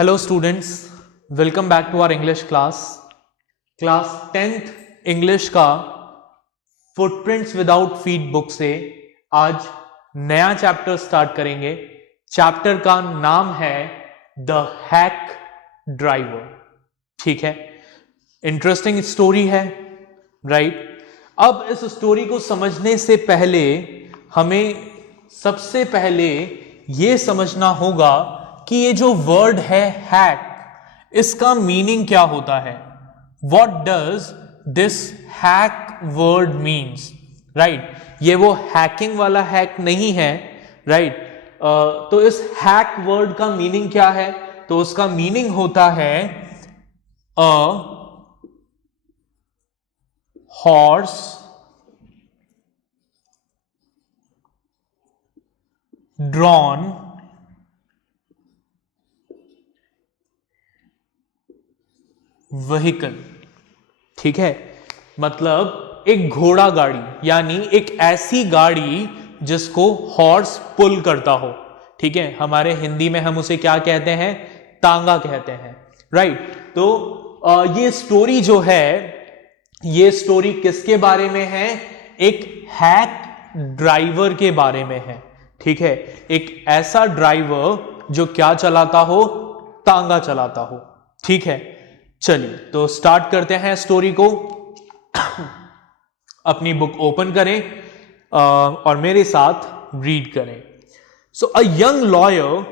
Hello students, welcome back to our English class 10th English का Footprints Without Feet book से आज नया chapter start करेंगे। Chapter का नाम है द हैक ड्राइवर। ठीक है, इंटरेस्टिंग स्टोरी है, राइट? अब इस स्टोरी को समझने से पहले हमें सबसे पहले यह समझना होगा कि ये जो वर्ड है हैक, इसका मीनिंग क्या होता है। What does this hack word means? Right, ये वो हैकिंग वाला हैक नहीं है, राइट? तो इस हैक वर्ड का मीनिंग क्या है? तो उसका मीनिंग होता है अ हॉर्स ड्रॉन व्हीकल। ठीक है, मतलब एक घोड़ा गाड़ी, यानी एक ऐसी गाड़ी जिसको हॉर्स पुल करता हो। ठीक है, हमारे हिंदी में हम उसे क्या कहते हैं? तांगा कहते हैं, राइट? तो ये स्टोरी जो है, ये स्टोरी किसके बारे में है? एक हैक ड्राइवर के बारे में है। ठीक है, एक ऐसा ड्राइवर जो क्या चलाता हो? तांगा चलाता हो। ठीक है, चलिए तो स्टार्ट करते हैं स्टोरी को। अपनी बुक ओपन करें और मेरे साथ रीड करें। So a young lawyer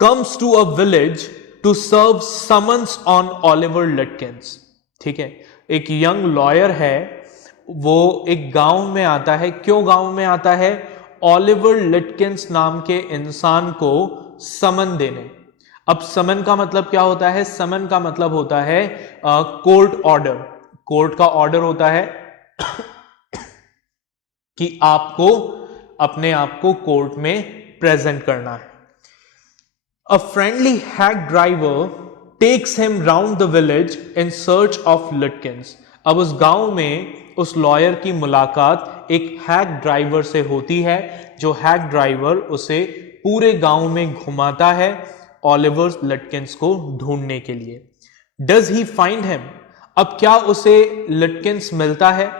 comes to a village to serve summons on Oliver Litkins. ठीक है, एक यंग लॉयर है, वो एक गांव में आता है। क्यों गांव में आता है? ओलिवर लिटकिंस नाम के इंसान को समन देने। अब समन का मतलब क्या होता है? समन का मतलब होता है कोर्ट ऑर्डर। कोर्ट का ऑर्डर होता है कि आपको अपने आप को कोर्ट में प्रेजेंट करना है। A friendly hack driver takes him round the village in search of Litkins. अब उस गांव में उस लॉयर की मुलाकात एक हैक ड्राइवर से होती है, जो हैक ड्राइवर उसे पूरे गांव में घुमाता है ओलिवर लिटकिंस को ढूंढने के लिए। Does he find him? अब क्या उसे लिटकिंस मिलता है?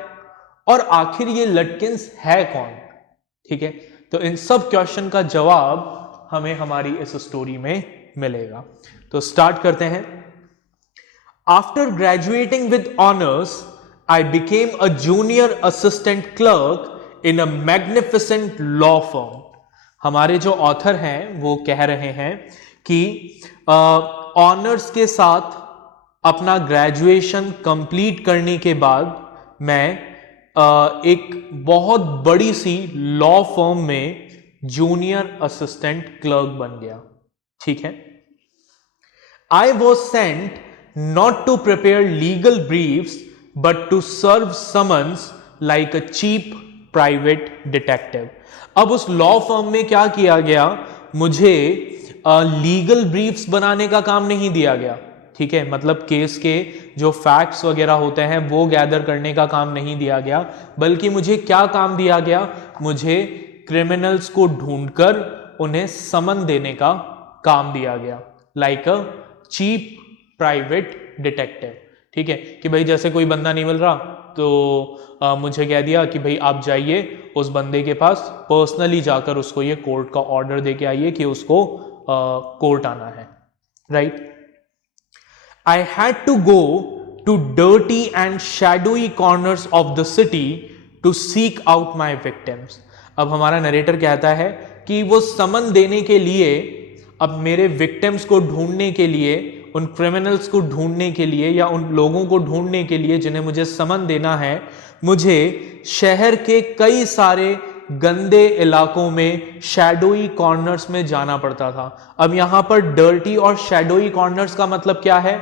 और आखिर ये लिटकिंस है कौन? ठीक है, तो इन सब क्वेश्चन का जवाब हमें हमारी इस स्टोरी में मिलेगा। तो स्टार्ट करते हैं। After graduating with honours I became a junior assistant clerk in a magnificent law firm. हमारे जो ऑथर हैं वो कह रहे हैं कि ऑनर्स के साथ अपना ग्रेजुएशन कंप्लीट करने के बाद मैं एक बहुत बड़ी सी लॉ फर्म में जूनियर असिस्टेंट क्लर्क बन गया। ठीक है, I was sent not to prepare legal briefs but to serve summons like a cheap private detective. अब उस लॉ फर्म में क्या किया गया? मुझे लीगल ब्रीफ्स बनाने का काम नहीं दिया गया। ठीक है, मतलब केस के जो फैक्ट्स वगैरह होते हैं वो गैदर करने का काम नहीं दिया गया, बल्कि मुझे क्या काम दिया गया? मुझे क्रिमिनल्स को ढूंढकर उन्हें समन देने का काम दिया गया, like a cheap private detective. ठीक है, कि भाई जैसे कोई बंदा नहीं मिल रहा तो मुझे कह दिया कि भाई आप जाइए उस बंदे के पास, पर्सनली जाकर उसको ये कोर्ट का ऑर्डर दे के आइए कि उसको कोर्ट आना है, right? I had to go to dirty and shadowy corners of the city to seek out my victims. अब हमारा नरेटर कहता है कि वो समन देने के लिए, अब मेरे विक्टिम्स को ढूंढने के लिए, उन क्रिमिनल्स को ढूंढने के लिए या उन लोगों को ढूंढने के लिए जिन्हें मुझे समन देना है, मुझे शहर के कई सारे गंदे इलाकों में शैडोई कॉर्नर्स में जाना पड़ता था। अब यहां पर डर्टी और शैडोई कॉर्नर्स का मतलब क्या है?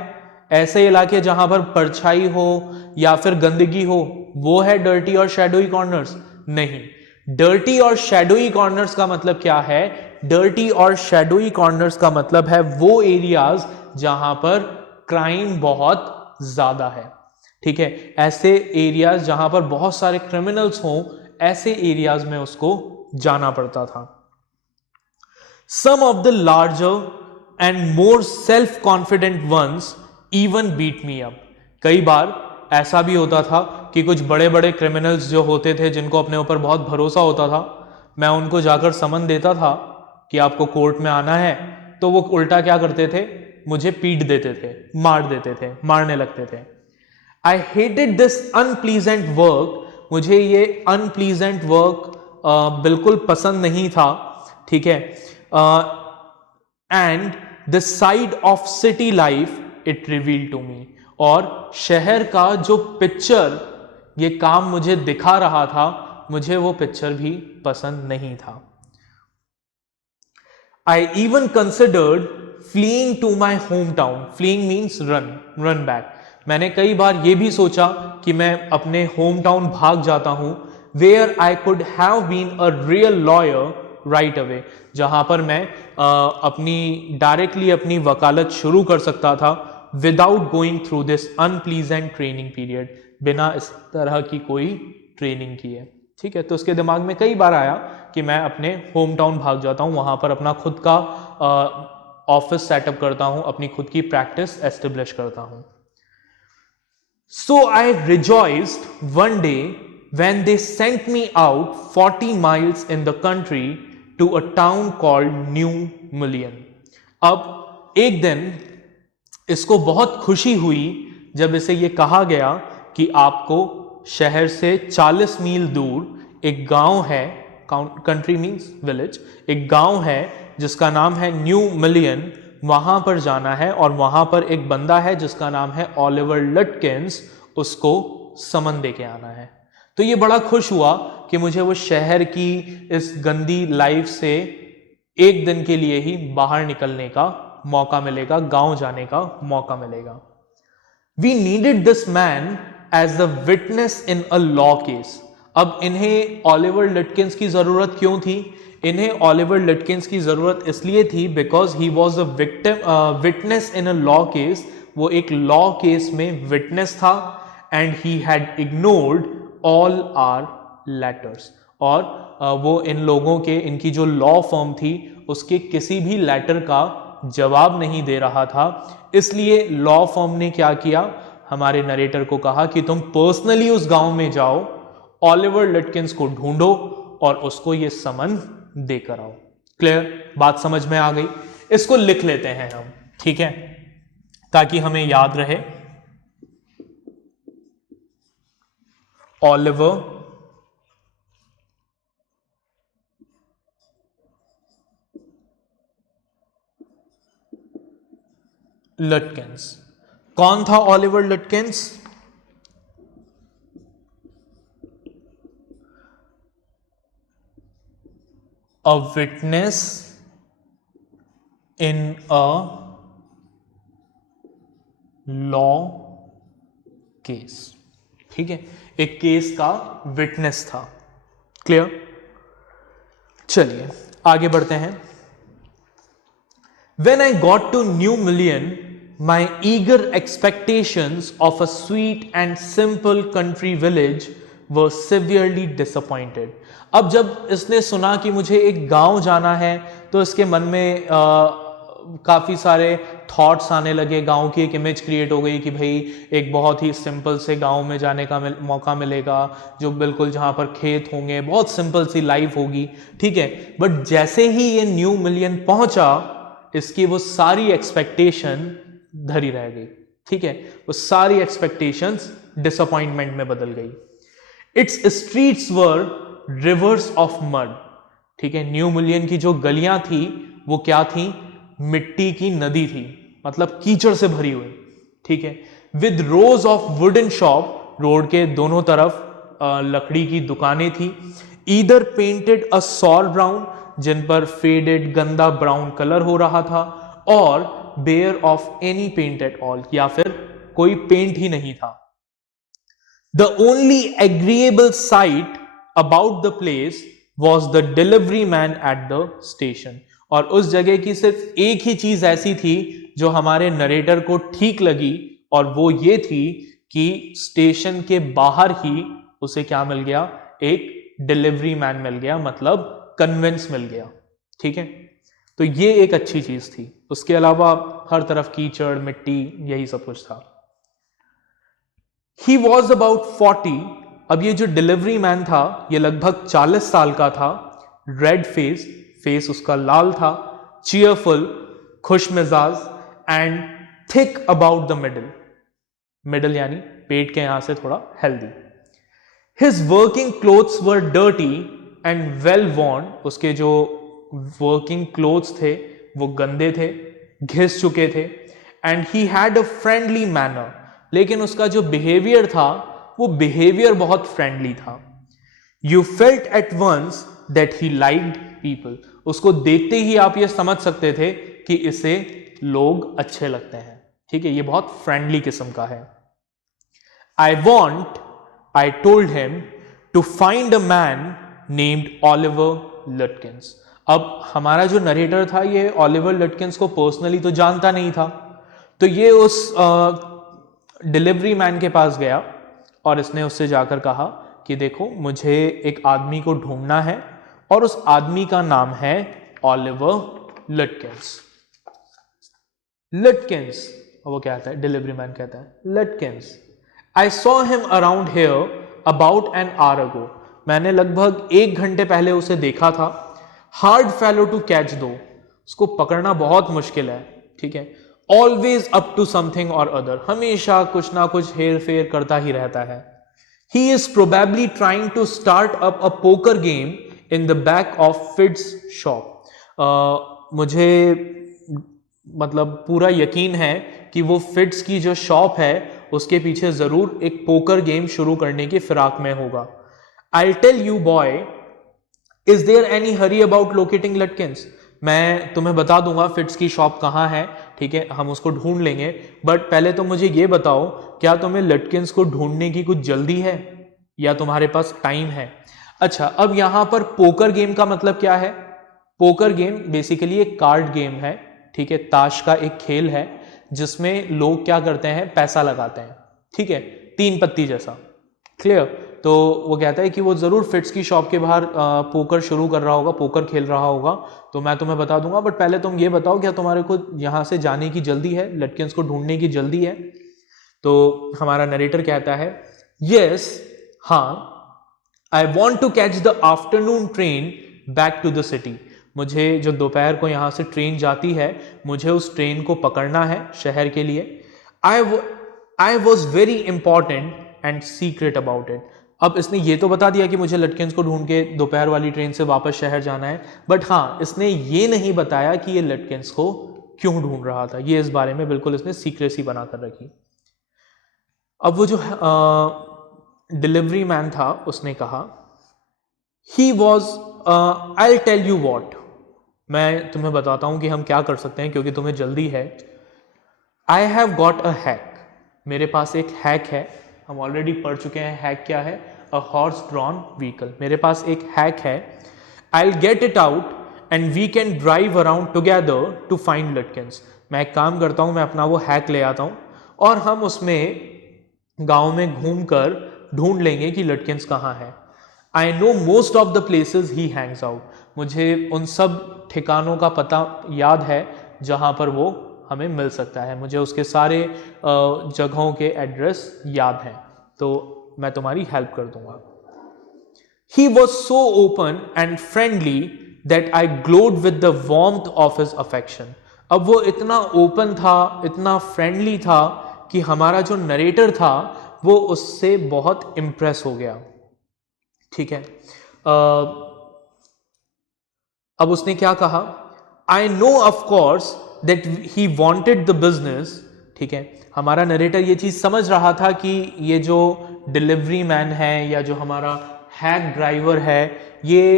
ऐसे इलाके जहां पर परछाई हो या फिर गंदगी हो, वो है डर्टी और शैडोई कॉर्नर्स? नहीं, डर्टी और शैडोई कॉर्नर्स का मतलब क्या है? डर्टी और शैडोई कॉर्नर्स का मतलब है वो एरियाज जहां पर क्राइम बहुत ज्यादा है। ठीक है, ऐसे एरियाज जहां पर बहुत सारे क्रिमिनल्स हों, ऐसे एरियाज में उसको जाना पड़ता था। Some of the larger and more self-confident ones even beat me up. कई बार ऐसा भी होता था कि कुछ बड़े बड़े क्रिमिनल्स जो होते थे, जिनको अपने ऊपर बहुत भरोसा होता था, मैं उनको जाकर समन देता था कि आपको कोर्ट में आना है, तो वो उल्टा क्या करते थे, मुझे पीट देते थे, मार देते थे, मारने लगते थे. I hated this unpleasant work. मुझे ये unpleasant work बिल्कुल पसंद नहीं था, ठीक है. And the side of city life it revealed to me. और शहर का जो पिक्चर ये काम मुझे दिखा रहा था, मुझे वो पिक्चर भी पसंद नहीं था. I even considered fleeing to my hometown. Fleeing means run back. मैंने कई बार ये भी सोचा कि मैं अपने होम टाउन भाग जाता हूं, where I could have been a real lawyer right away, जहां पर मैं डायरेक्टली अपनी वकालत शुरू कर सकता था without going through this unpleasant training period, बिना इस तरह की कोई ट्रेनिंग किए. ठीक है, तो उसके दिमाग में कई बार आया कि मैं अपने होम टाउन भाग जाता हूं, वहां पर अपना खुद का ऑफिस सेटअप करता हूं, अपनी खुद की प्रैक्टिस एस्टेब्लिश करता हूं. So I rejoiced one day when they sent me out 40 miles in the country to a town called New Mullion. अब एक दिन इसको बहुत खुशी हुई जब इसे ये कहा गया कि आपको शहर से 40 मील दूर एक गांव है, कंट्री मीन्स विलेज, एक गांव है जिसका नाम है न्यू मिलियन, वहां पर जाना है और वहां पर एक बंदा है जिसका नाम है ऑलिवर लटकिंस, उसको समन दे के आना है. तो ये बड़ा खुश हुआ कि मुझे वो शहर की इस गंदी लाइफ से एक दिन के लिए ही बाहर निकलने का मौका मिलेगा, गांव जाने का मौका मिलेगा. We needed this man as the witness in a law case. अब इन्हें ऑलिवर लिटकिंस की जरूरत क्यों थी? इन्हें ऑलिवर लिटकिंस की जरूरत इसलिए थी because he was a witness in a law case. वो एक लॉ केस में विटनेस था and he had ignored all our letters. और वो इन लोगों के, इनकी जो लॉ फर्म थी उसके किसी भी लेटर का जवाब नहीं दे रहा था. इसलिए लॉ फर्म ने क्या किया, हमारे नरेटर को कहा कि तुम पर्सनली उस गांव में जाओ, ऑलिवर लिटकिंस को ढूंढो और उसको ये समन देकर आओ. क्लियर? बात समझ में आ गई? इसको लिख लेते हैं हम, ठीक है, ताकि हमें याद रहे. Oliver Litkins. कौन था Oliver Litkins? A witness in a law case. ठीक है, एक केस का विटनेस था. क्लियर? चलिए आगे बढ़ते हैं. When I got to New Million, my eager expectations of a sweet and simple country village were severely disappointed. अब जब इसने सुना कि मुझे एक गांव जाना है तो इसके मन में काफ़ी सारे थॉट्स आने लगे. गांव की एक इमेज क्रिएट हो गई कि भाई एक बहुत ही सिंपल से गांव में जाने का मौका मिलेगा, जो बिल्कुल जहां पर खेत होंगे, बहुत सिंपल सी लाइफ होगी. ठीक है, बट जैसे ही ये न्यू मिलियन पहुंचा, इसकी वो सारी एक्सपेक्टेशन धरी रह गई. ठीक है, वो सारी एक्सपेक्टेशंस डिसअपॉइंटमेंट में बदल गई. It's streets were reverse of mud. ठीक है, न्यू मिलियन की जो गलियां थी वो क्या थी? मिट्टी की नदी थी, मतलब कीचड़ से भरी हुई. ठीक है, with rows of wooden shop. Road के दोनों तरफ लकड़ी की दुकानें थी. Either painted a sour brown, जिन पर फेडेड गंदा ब्राउन कलर हो रहा था, और bare of any paint at all, या फिर कोई पेंट ही नहीं था. The only agreeable sight about the place was the delivery man at the station. और उस जगह की सिर्फ एक ही चीज ऐसी थी जो हमारे नरेटर को ठीक लगी, और वो ये थी कि स्टेशन के बाहर ही उसे क्या मिल गया? एक डिलीवरी मैन मिल गया, मतलब कन्वेंस मिल गया. ठीक है, तो ये एक अच्छी चीज थी। उसके अलावा हर तरफ कीचड़, मिट्टी, यही सब कुछ था। He was about 40। अब ये जो डिलीवरी मैन था ये लगभग 40 साल का था। रेड फेस उसका लाल था, चीयरफुल, खुश मिजाज, and thick about the middle यानी पेट के यहां से थोड़ा healthy. His working clothes were dirty and well worn. उसके जो वर्किंग क्लोथ्स थे वो गंदे थे, घिस चुके थे। And he had a friendly manner. लेकिन उसका जो बिहेवियर था वो बिहेवियर बहुत फ्रेंडली था। You felt at once that he liked people. उसको देखते ही आप ये समझ सकते थे कि इसे लोग अच्छे लगते हैं। ठीक है, ये बहुत फ्रेंडली किस्म का है। I told him to find a man named Oliver Lutkins। अब हमारा जो नरेटर था ये ऑलिवर लटकिंस को पर्सनली तो जानता नहीं था, तो ये उस डिलीवरी मैन के पास गया और इसने उससे जाकर कहा कि देखो मुझे एक आदमी को ढूंढना है और उस आदमी का नाम है ऑलिवर लटकिंस। लटकिंस, वो क्या कहता है, डिलीवरी मैन कहता है लटकिंस, I saw him around here about an hour ago। मैंने लगभग 1 घंटे पहले उसे देखा था। हार्ड फेलो टू कैच दो, उसको पकड़ना बहुत मुश्किल है। ठीक है, ऑलवेज अप टू समथिंग और अदर, हमेशा कुछ ना कुछ हेर फेर करता ही रहता है। He is probably trying to start up a poker game in the back of Fitts shop. मुझे मतलब पूरा यकीन है कि वो फिट्स की जो शॉप है उसके पीछे जरूर एक पोकर गेम शुरू करने की फिराक में होगा। I tell you boy, is there any hurry about locating Lutkins. मैं तुम्हें बता दूंगा फिट्स की शॉप कहाँ है, ठीक है, हम उसको ढूंढ लेंगे, बट पहले तो मुझे ये बताओ क्या तुम्हें लटकिंस को ढूंढने की कुछ जल्दी है या तुम्हारे पास टाइम है। अच्छा, अब यहां पर पोकर गेम का मतलब क्या है? पोकर गेम बेसिकली एक कार्ड गेम है, ठीक है, ताश का एक खेल है जिसमें लोग क्या करते हैं, पैसा लगाते हैं। ठीक है, 3 पत्ती जैसा। क्लियर? तो वो कहता है कि वो जरूर फिट्स की शॉप के बाहर पोकर शुरू कर रहा होगा, पोकर खेल रहा होगा, तो मैं तुम्हें बता दूंगा, बट पहले तुम ये बताओ क्या तुम्हारे को यहां से जाने की जल्दी है, लटकिंस को ढूंढने की जल्दी है? तो हमारा नरेटर कहता है यस, हाँ, I want to catch the afternoon train back to the city. मुझे जो दोपहर को यहाँ से ट्रेन जाती है, मुझे उस ट्रेन को पकड़ना है शहर के लिए। I was very important and secret about it. अब इसने ये तो बता दिया कि मुझे लटकिंस को ढूंढ के दोपहर वाली ट्रेन से वापस शहर जाना है, बट हाँ, इसने ये नहीं बताया कि ये लटकिंस को क्यों ढूंढ रहा था। ये इस बारे में बिल्कुल इसने सीक्रेसी बनाकर रखी। अब वो जो डिलीवरी मैन था उसने कहा he was I tell you what, मैं तुम्हें बताता हूं कि हम क्या कर सकते हैं क्योंकि तुम्हें जल्दी है। I have got a hack, मेरे पास एक हैक है। हम ऑलरेडी पढ़ चुके हैं हैक क्या है, अ हॉर्स ड्रॉन व्हीकल। मेरे पास एक हैक है। I will get it out and we can drive around together to find Lutkins. मैं एक काम करता हूं, मैं अपना वो हैक ले आता हूं और हम उसमें गांव में घूमकर ढूंढ लेंगे कि लटकिंस कहाँ है। I know most of the places he Hanks out, मुझे उन सब ठिकानों का पता याद है जहां पर वो हमें मिल सकता है, मुझे उसके सारे जगहों के एड्रेस याद हैं, तो मैं तुम्हारी हेल्प कर दूंगा। He was so open and friendly that I glowed with the warmth of his affection. अब वो इतना ओपन था, इतना फ्रेंडली था कि हमारा जो नरेटर था वो उससे बहुत इंप्रेस हो गया। ठीक है, अब उसने क्या कहा, I know of course that he wanted the business. ठीक है, हमारा नरेटर ये चीज समझ रहा था कि ये जो डिलीवरी मैन है या जो हमारा हैक ड्राइवर है ये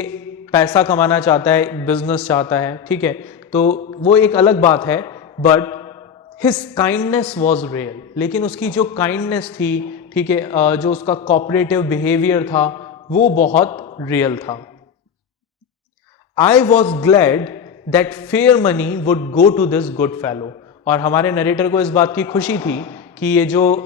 पैसा कमाना चाहता है, बिजनेस चाहता है। ठीक है, तो वो एक अलग बात है, but his kindness was real. लेकिन उसकी जो काइंडनेस थी, ठीक है, जो उसका कोऑपरेटिव बिहेवियर था वो बहुत रियल था। I was glad that fare money would go to this good fellow. और हमारे नरेटर को इस बात की खुशी थी कि ये जो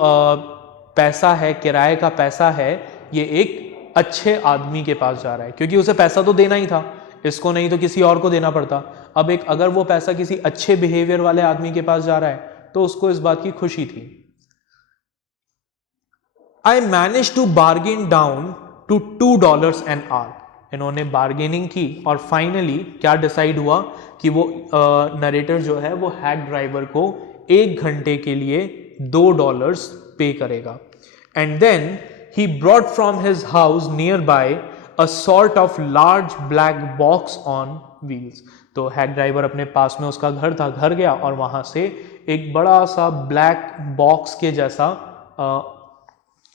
पैसा है, किराए का पैसा है, ये एक अच्छे आदमी के पास जा रहा है, क्योंकि उसे पैसा तो देना ही था, इसको नहीं तो किसी और को देना पड़ता। अब एक अगर वो पैसा किसी अच्छे बिहेवियर वाले आदमी के पास जा रहा है तो उसको इस बात की खुशी थी। I managed to bargain down to $2 an hour. इन्होंने बार्गेनिंग की और फाइनली क्या डिसाइड हुआ कि वो नरेटर जो है वो हैक ड्राइवर को 1 घंटे के लिए $2 पे करेगा। And then he brought from his house nearby a sort of large black box on wheels. तो हैक ड्राइवर अपने पास में उसका घर था, घर गया और वहां से एक बड़ा सा ब्लैक बॉक्स के जैसा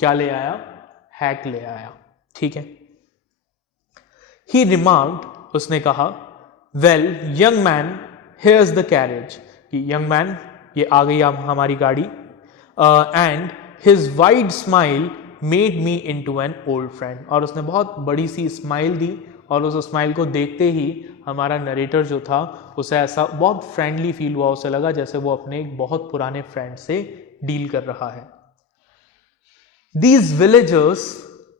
क्या ले आया, हैक ले आया। ठीक है। ही रिमार्क्ड, उसने कहा, well young man here's the carriage, कि यंग मैन ये आ गई अब हमारी गाड़ी। And his wide smile made me into an old friend, और उसने बहुत बड़ी सी स्माइल दी और उस स्माइल को देखते ही हमारा नरेटर जो था उसे ऐसा बहुत फ्रेंडली फील हुआ, उसे लगा जैसे वो अपने एक बहुत पुराने फ्रेंड से डील कर रहा है। These villagers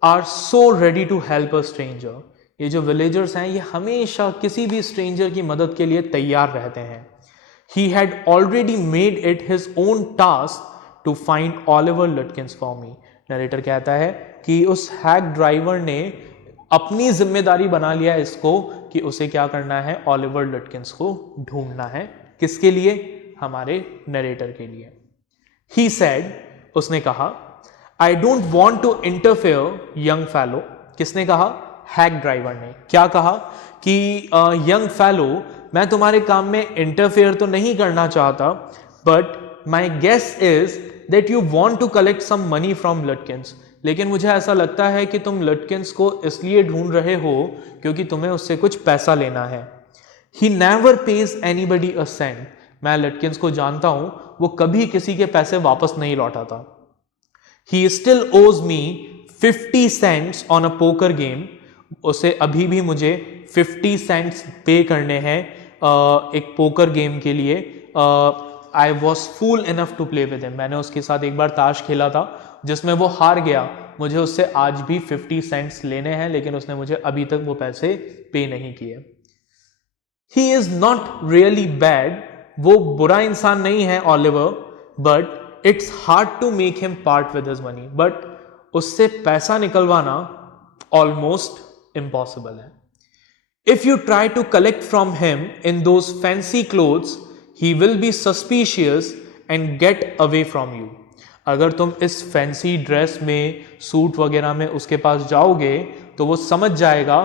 are so ready to help a stranger. ये जो विलेजर्स हैं ये हमेशा किसी भी स्ट्रेंजर की मदद के लिए तैयार रहते हैं। He had already made it his own task to find Oliver Lutkins for me. Narrator कहता है कि उस हैक ड्राइवर ने अपनी जिम्मेदारी बना लिया इसको कि उसे क्या करना है, ऑलिवर लटकिंस को ढूंढना है। किसके लिए? हमारे नरेटर के लिए। He said, उसने कहा, I don't want to interfere, young fellow. किसने कहा? हैक ड्राइवर ने। क्या कहा कि यंग फेलो, मैं तुम्हारे काम में इंटरफेयर तो नहीं करना चाहता, but my guess is that you want to collect some money from Lutkins. लेकिन मुझे ऐसा लगता है कि तुम लटकिंस को इसलिए ढूंढ रहे हो क्योंकि तुम्हें उससे कुछ पैसा लेना है। He never pays anybody a cent. मैं लटकिंस को जानता हूं, वो कभी किसी के पैसे वापस नहीं लौटाता। He still owes me 50 cents on a poker game. उसे अभी भी मुझे 50 cents पे करने हैं एक पोकर गेम के लिए। I was fool enough to play with him. मैंने उसके साथ एक बार ताश खेला था जिसमें वो हार गया। मुझे उससे आज भी 50 cents लेने हैं, लेकिन उसने मुझे अभी तक वो पैसे पे नहीं किए। He is not really bad. वो बुरा इंसान नहीं है Oliver, but it's hard to make him part with his money. But उससे पैसा निकलवाना ऑलमोस्ट इम्पॉसिबल है। If you try to collect from him in those fancy clothes he will be suspicious and get away from you. अगर तुम इस fancy dress में, suit वगैरह में उसके पास जाओगे तो वो समझ जाएगा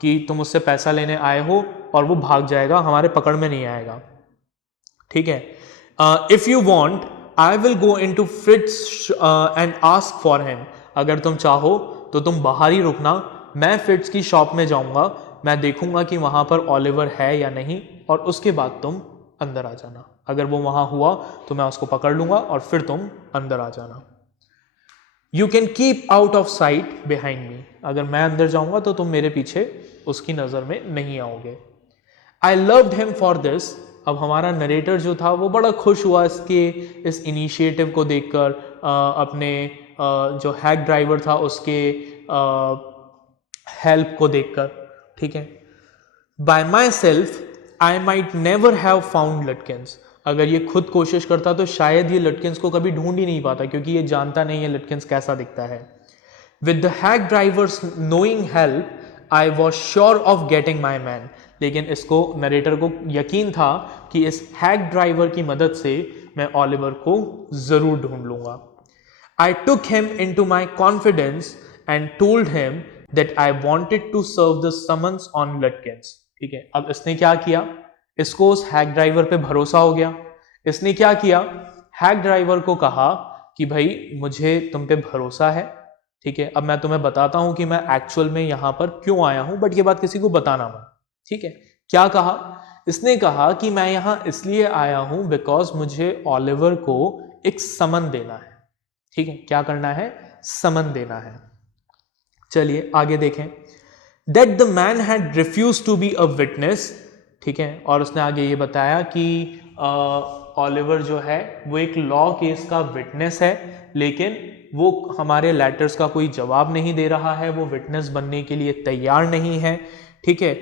कि तुम उससे पैसा लेने आए हो और वो भाग जाएगा, हमारे पकड़ में नहीं आएगा। ठीक है। If you want I will go into Fritz and ask for him. अगर तुम चाहो तो तुम बाहर ही रुकना, मैं फ्रिट्ज की शॉप में जाऊंगा, मैं देखूंगा कि वहां पर ऑलिवर है या नहीं, और उसके बाद तुम अंदर आ जाना। अगर वो वहां हुआ तो मैं उसको पकड़ लूंगा और फिर तुम अंदर आ जाना। You can keep out of sight behind me. अगर मैं अंदर जाऊंगा तो तुम मेरे पीछे उसकी नजर में नहीं आओगे। I loved him for this. अब हमारा नरेटर जो था वो बड़ा खुश हुआ इस इनिशिएटिव को देखकर, अपने जो हैक ड्राइवर था उसके हेल्प को देखकर। ठीक है। By myself I might never have found Lutkins. अगर ये खुद कोशिश करता तो शायद ये लटकिंस को कभी ढूंढ ही नहीं पाता, क्योंकि ये जानता नहीं है लटकिंस कैसा दिखता है। With the hack drivers knowing help I was sure of getting my man. लेकिन इसको, नरेटर को यकीन था कि इस हैक ड्राइवर की मदद से मैं ऑलिवर को जरूर ढूंढ लूंगा। I took him into my confidence and told him that I wanted to serve the summons on Lutkins. ठीक है। अब इसने क्या किया, इसको उस हैक ड्राइवर पे भरोसा हो गया। इसने क्या किया, हैक ड्राइवर को कहा कि भाई मुझे तुम पे भरोसा है, ठीक है, अब मैं तुम्हें बताता हूं कि मैं एक्चुअल में यहां पर क्यों आया हूं, बट ये बात किसी को बताना मत। ठीक है। क्या कहा, इसने कहा कि मैं यहां इसलिए आया हूं बिकॉज मुझे ऑलिवर को एक समन देना है। ठीक है। क्या करना है, समन देना है। चलिए आगे देखें। That the man had refuse to be a witness. ठीक है। और उसने आगे ये बताया कि ऑलिवर जो है वो एक लॉ केस का विटनेस है, लेकिन वो हमारे लेटर्स का कोई जवाब नहीं दे रहा है, वो विटनेस बनने के लिए तैयार नहीं है। ठीक है।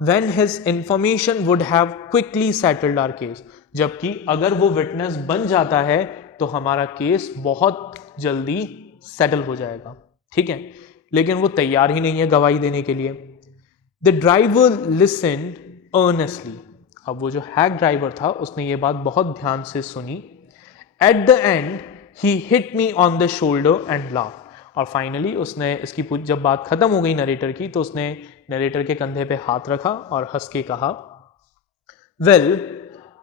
when his information would have quickly settled our case. जबकि अगर वो विटनेस बन जाता है तो हमारा केस बहुत जल्दी सेटल हो जाएगा, ठीक है, लेकिन वो तैयार ही नहीं है गवाही देने के लिए. The driver listened earnestly. अब वो जो हैक ड्राइवर था उसने ये बात बहुत ध्यान से सुनी. At the and he hit me on the shoulder and laughed. और फाइनली उसने इसकी जब बात खत्म हो गई नरेटर की तो उसने नरेटर के कंधे पे हाथ रखा और हंस के कहा, well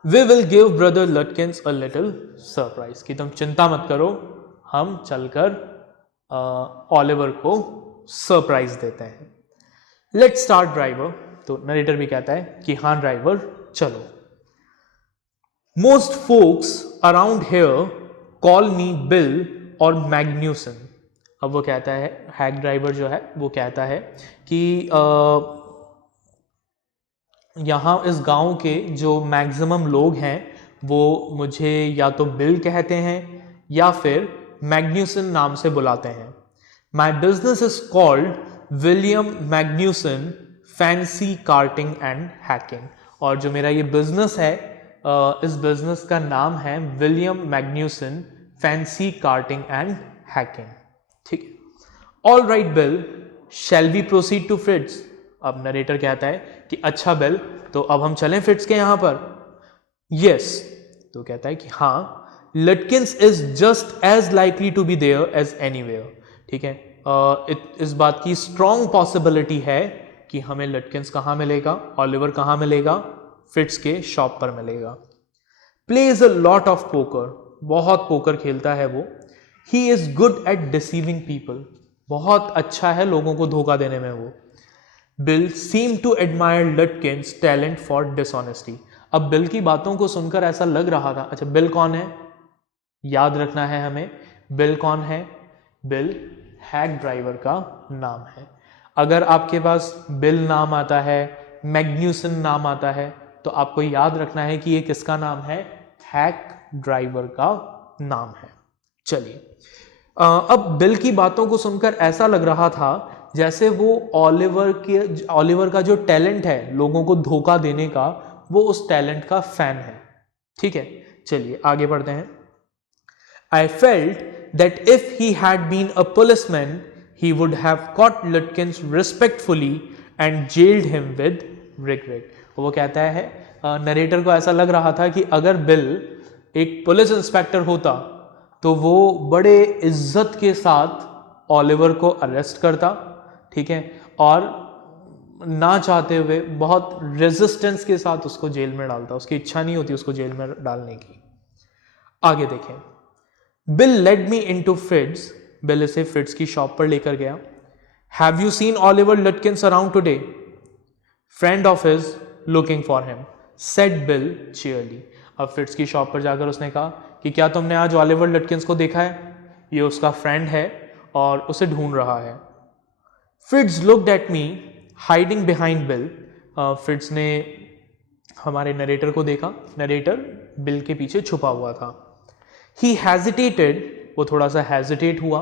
we will give brother Lutkins a little surprise. कि तुम चिंता मत करो, हम चलकर ओलिवर को सरप्राइज देते हैं. Let's start driver. तो नरेटर भी कहता है कि हाँ ड्राइवर चलो. Most folks around here call me Bill और मैग्न्यूसन. अब वो कहता है, हैक ड्राइवर जो है वो कहता है कि यहाँ इस गांव के जो मैक्सिमम लोग हैं वो मुझे या तो बिल कहते हैं या फिर मैग्न्यूसन नाम से बुलाते हैं. My business is called William Magnuson fancy carting and hacking. और जो मेरा ये बिजनेस है इस बिजनेस का नाम है William Magnuson fancy carting and hacking. ठीक है. All right Bill, shall we proceed to Fritz. अब नरेटर कहता है कि अच्छा बिल, तो अब हम चलें फ्रिट्स के यहां पर. यस. तो कहता है कि हाँ, Lutkins is just as likely to be there as anywhere. ठीक है. इस बात की स्ट्रॉन्ग पॉसिबिलिटी है कि हमें लटकिंस कहाँ मिलेगा, ओलिवर कहाँ मिलेगा, फ्रिट्स के शॉप पर मिलेगा. Plays a lot of poker. बहुत पोकर खेलता है वो. He is good at deceiving people. बहुत अच्छा है लोगों को धोखा देने में वो. Bill seem to admire Lutkins talent for dishonesty. अब बिल की बातों को सुनकर ऐसा लग रहा था, अच्छा बिल कौन है, याद रखना है हमें. बिल कौन है? बिल हैक ड्राइवर का नाम है. अगर आपके पास बिल नाम आता है, मैग्न्यूसन नाम आता है, तो आपको याद रखना है कि ये किसका नाम है, हैक ड्राइवर का नाम है. चलिए, अब बिल की बातों को सुनकर ऐसा लग रहा था जैसे वो ओलिवर का जो टैलेंट है लोगों को धोखा देने का, वो उस टैलेंट का फैन है. ठीक है, चलिए आगे बढ़ते हैं. I felt that if he had been a policeman he would have caught Lutkins respectfully and jailed him with regret. वो कहता है नरेटर को ऐसा लग रहा था कि अगर बिल एक पुलिस इंस्पेक्टर होता तो वो बड़े इज्जत के साथ ओलिवर को अरेस्ट करता, ठीक है, और ना चाहते हुए बहुत रेजिस्टेंस के साथ उसको जेल में डालता. उसकी इच्छा नहीं होती उसको जेल में डालने की. आगे देखें. Bill led me into Fritz. Bill इसे फ्रिट्स की शॉप पर लेकर गया. Have you seen Oliver Lutkins around today? Friend of his looking for him, said Bill cheerily. अब फ्रिट्स की शॉप पर जाकर उसने कहा कि क्या तुमने आज ओलिवर लटकिंस को देखा है? ये उसका फ्रेंड है और उसे ढूंढ रहा है. फ्रिट्स looked at me hiding behind bill. फ्रिट्स ने हमारे नरेटर को देखा. नरेटर बिल के पीछे छुपा हुआ था. He hesitated. वो थोड़ा सा हेजिटेट हुआ.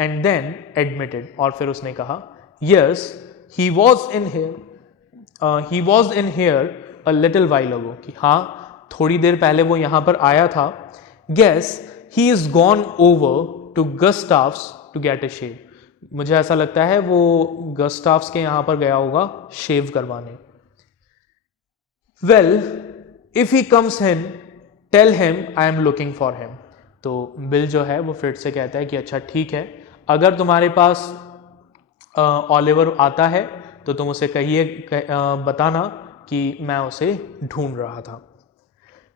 And then admitted. और फिर उसने कहा, yes he was in here a little while ago. कि हाँ, थोड़ी देर पहले वो यहाँ पर आया था. Guess he is gone over to Gustaf's to get a shave. मुझे ऐसा लगता है वो गस्टाफ्स के यहाँ पर गया होगा शेव करवाने. Well if he comes in tell him I am looking for him. तो बिल जो है वो फ्रिट्स से कहता है कि अच्छा ठीक है, अगर तुम्हारे पास ओलिवर आता है तो तुम उसे कहिए, बताना कि मैं उसे ढूंढ रहा था.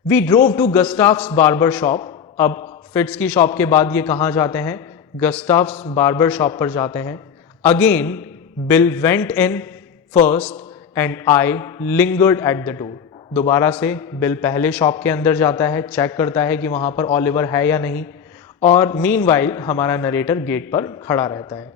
We drove to Gustaf's barber shop. अब फ्रिट्स की शॉप के बाद ये कहाँ जाते हैं? गस्टाफ्स बार्बर शॉप पर जाते हैं. Again bill went in first and I lingered at the door. दोबारा से बिल पहले शॉप के अंदर जाता है, चेक करता है कि वहां पर ओलिवर है या नहीं, और मीनवाइल हमारा नरेटर गेट पर खड़ा रहता है.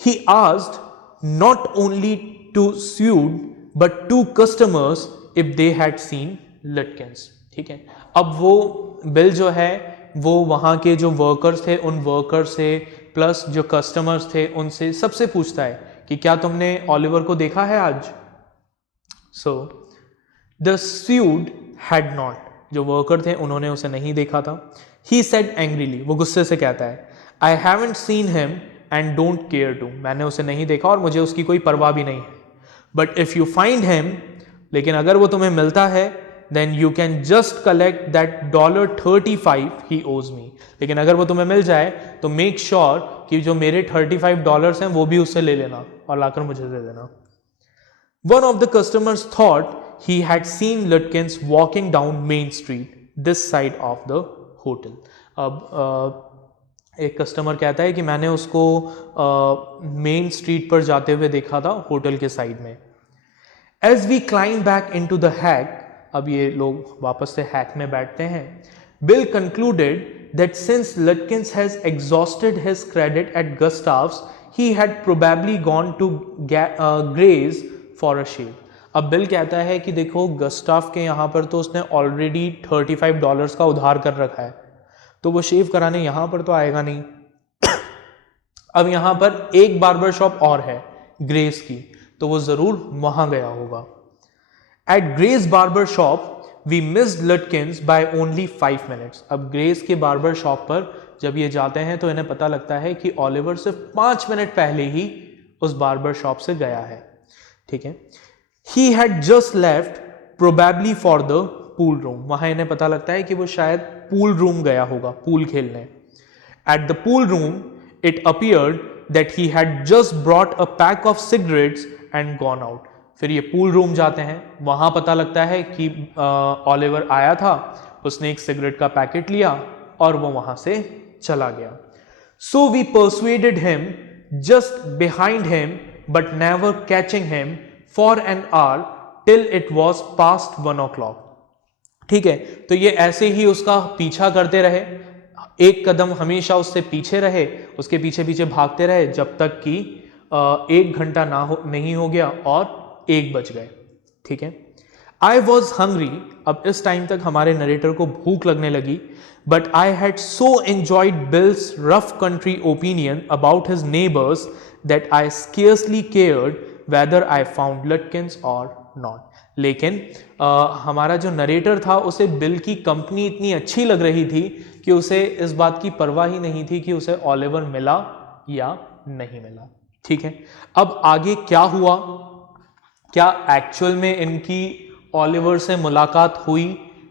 He asked not only to sued but two customers if they had seen Lutkins. ठीक है, अब वो बिल जो है वो वहाँ के जो वर्कर्स थे उन वर्कर्स से प्लस जो कस्टमर्स थे उनसे सबसे पूछता है कि क्या तुमने ओलिवर को देखा है आज? So the sued had not, जो वर्कर थे उन्होंने उसे नहीं देखा था. ही सेड एंग्रीली, वो गुस्से से कहता है, I haven't seen him and don't care to, मैंने उसे नहीं देखा और मुझे उसकी कोई परवाह भी नहीं है. But if you find him, लेकिन अगर वो तुम्हें मिलता है, then you can just collect that $35 he owes me, लेकिन अगर वो तुम्हें मिल जाए तो मेक श्योर कि जो मेरे $35 हैं वो भी उससे ले लेना और लाकर मुझे दे देना. One of the customers thought he had seen Lutkins walking down Main Street, this side of the hotel. अब एक कस्टमर कहता है कि मैंने उसको मेन स्ट्रीट पर जाते हुए देखा था होटल के साइड में. As we climb back into the hack, अब ये लोग वापस से हैक में बैठते हैं. Bill concluded that since Lutkins has exhausted his credit at Gustav's, he had probably gone to Gray's for a shave. अब बिल कहता है कि देखो गस्टाफ के यहाँ पर तो उसने ऑलरेडी $35 का उधार कर रखा है, तो वो शेव कराने यहाँ पर तो आएगा नहीं. अब यहाँ पर एक बार्बर शॉप और है ग्रेस की, तो वो जरूर वहां गया होगा. At Grace barber shop we missed Lutkins by only 5 minutes. अब ग्रेस के बार्बर शॉप पर जब ये जाते हैं तो इन्हें पता लगता है कि ऑलिवर सिर्फ 5 मिनट पहले ही उस बार्बर शॉप से गया है. ठीक है. He had just left probably for the pool room. वहां इन्हें पता लगता है कि वो शायद पूल रूम गया होगा पूल खेलने. At the pool room, it appeared that he had just brought a pack of cigarettes and gone out. फिर ये पूल रूम जाते हैं, वहां पता लगता है कि ऑलिवर आया था, उसने एक सिगरेट का पैकेट लिया और वो वहां से चला गया. So we persuaded him just behind him but never catching him for an hour till it was past 1 o'clock. ठीक है, तो ये ऐसे ही उसका पीछा करते रहे, एक कदम हमेशा उससे पीछे रहे, उसके पीछे पीछे भागते रहे जब तक कि 1 घंटा नहीं हो गया और 1 बज गए. ठीक है. आई वॉज हंग्री, अब इस टाइम तक हमारे नरेटर को भूख लगने लगी. But I had so enjoyed Bill's rough country opinion about his neighbours that I scarcely cared whether I found Lutkins or not. लेकिन हमारा जो नरेटर था उसे बिल की कंपनी इतनी अच्छी लग रही थी कि उसे इस बात की परवाह ही नहीं थी कि उसे ऑलिवर मिला या नहीं मिला. ठीक है. अब आगे क्या हुआ, क्या एक्चुअल में इनकी ऑलिवर से मुलाकात हुई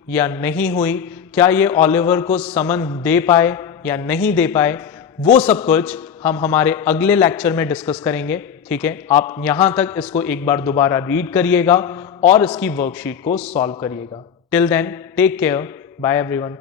या नहीं हुई, क्या ये ऑलिवर को समन दे पाए या नहीं दे पाए, वो सब कुछ हम हमारे अगले लेक्चर में डिस्कस करेंगे. ठीक है. आप यहां तक इसको एक बार दोबारा रीड करिएगा और इसकी वर्कशीट को सॉल्व करिएगा. Till then take care. Bye everyone.